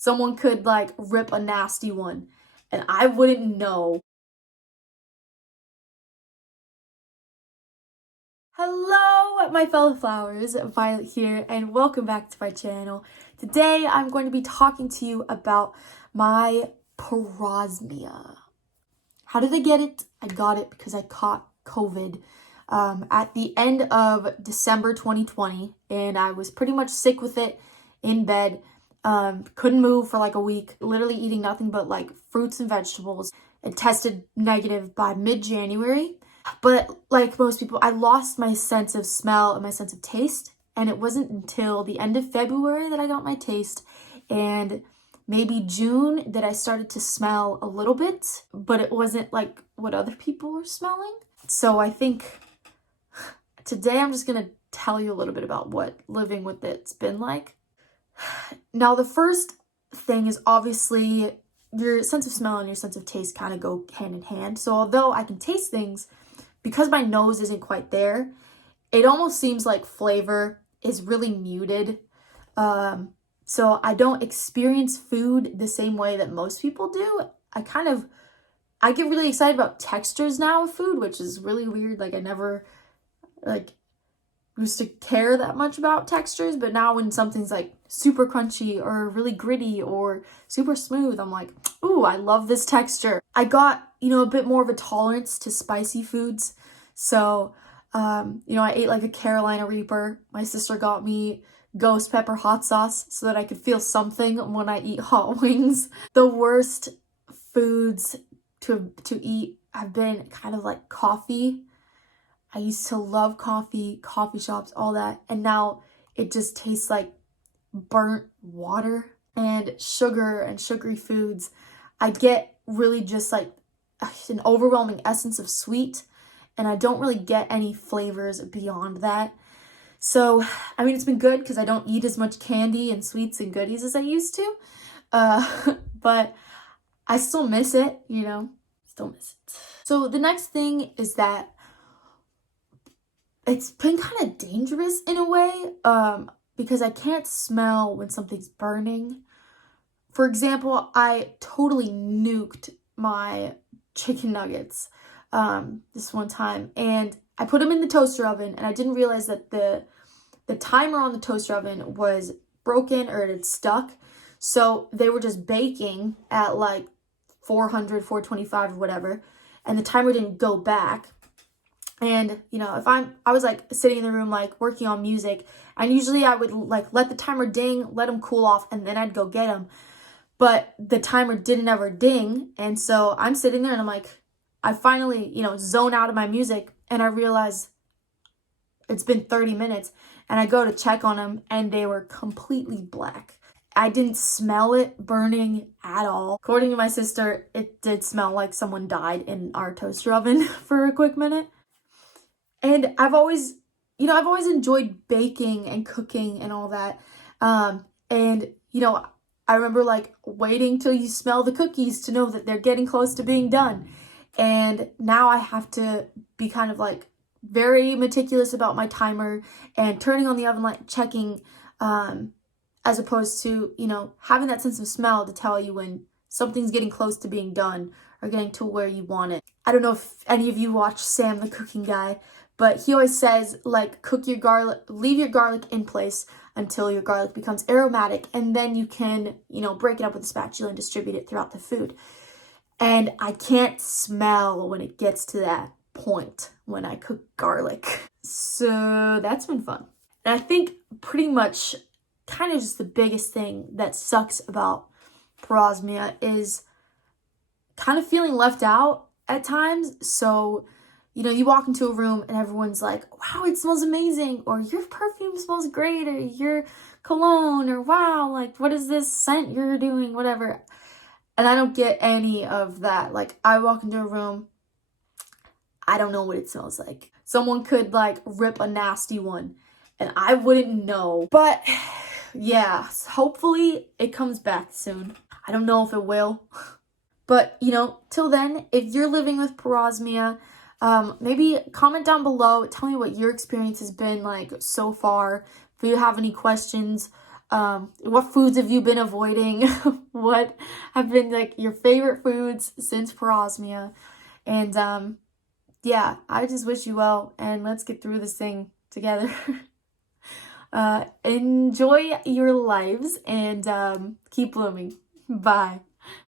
someone could like rip a nasty one and I wouldn't know. Hello, my fellow flowers, Violet here, and welcome back to my channel. Today, I'm going to be talking to you about my parosmia. How did I get it? I got it because I caught COVID at the end of December 2020, and I was pretty much sick with it in bed. Couldn't move for like a week, literally eating nothing but like fruits and vegetables. It tested negative by mid-January. But like most people, I lost my sense of smell and my sense of taste. And it wasn't until the end of February that I got my taste. And maybe June that I started to smell a little bit. But it wasn't like what other people were smelling. So I think today I'm just going to tell you a little bit about what living with it's been like. Now, the first thing is obviously your sense of smell and your sense of taste kind of go hand in hand. So although I can taste things, because my nose isn't quite there, it almost seems like flavor is really muted. So I don't experience food the same way that most people do. I get really excited about textures now of food, which is really weird. Like I never used to care that much about textures, but now when something's like super crunchy or really gritty or super smooth, I'm like, ooh, I love this texture. I got, a bit more of a tolerance to spicy foods. So, I ate like a Carolina Reaper. My sister got me ghost pepper hot sauce so that I could feel something when I eat hot wings. The worst foods to eat have been kind of like coffee. I used to love coffee shops, all that. And now it just tastes like burnt water and sugar and sugary foods. I get really just like an overwhelming essence of sweet, and I don't really get any flavors beyond that. So, it's been good because I don't eat as much candy and sweets and goodies as I used to. But I still miss it, still miss it. So the next thing is that it's been kind of dangerous in a way, because I can't smell when something's burning. For example, I totally nuked my chicken nuggets this one time, and I put them in the toaster oven, and I didn't realize that the timer on the toaster oven was broken or it had stuck. So they were just baking at like 400, 425 or whatever, and the timer didn't go back. And, I was like sitting in the room, like working on music, and usually I would like let the timer ding, let them cool off, and then I'd go get them. But the timer didn't ever ding. And so I'm sitting there and I'm like, I finally, zone out of my music, and I realize it's been 30 minutes, and I go to check on them and they were completely black. I didn't smell it burning at all. According to my sister, it did smell like someone died in our toaster oven for a quick minute. And I've always enjoyed baking and cooking and all that. I remember like waiting till you smell the cookies to know that they're getting close to being done. And now I have to be kind of like very meticulous about my timer and turning on the oven light, checking, as opposed to, having that sense of smell to tell you when something's getting close to being done or getting to where you want it. I don't know if any of you watch Sam the Cooking Guy, but he always says, like, leave your garlic in place until your garlic becomes aromatic, and then you can, break it up with a spatula and distribute it throughout the food. And I can't smell when it gets to that point when I cook garlic. So that's been fun. And I think pretty much kind of just the biggest thing that sucks about parosmia is kind of feeling left out at times. So, you walk into a room and everyone's like, wow, it smells amazing, or your perfume smells great, or your cologne, or wow, like, what is this scent you're doing, whatever. And I don't get any of that. Like, I walk into a room, I don't know what it smells like. Someone could like rip a nasty one and I wouldn't know. But yeah, hopefully it comes back soon. I don't know if it will. But, till then, if you're living with parosmia, maybe comment down below. Tell me what your experience has been like so far. If you have any questions, what foods have you been avoiding? What have been like your favorite foods since Parosmia? And yeah, I just wish you well, and let's get through this thing together. Enjoy your lives, and keep blooming. Bye.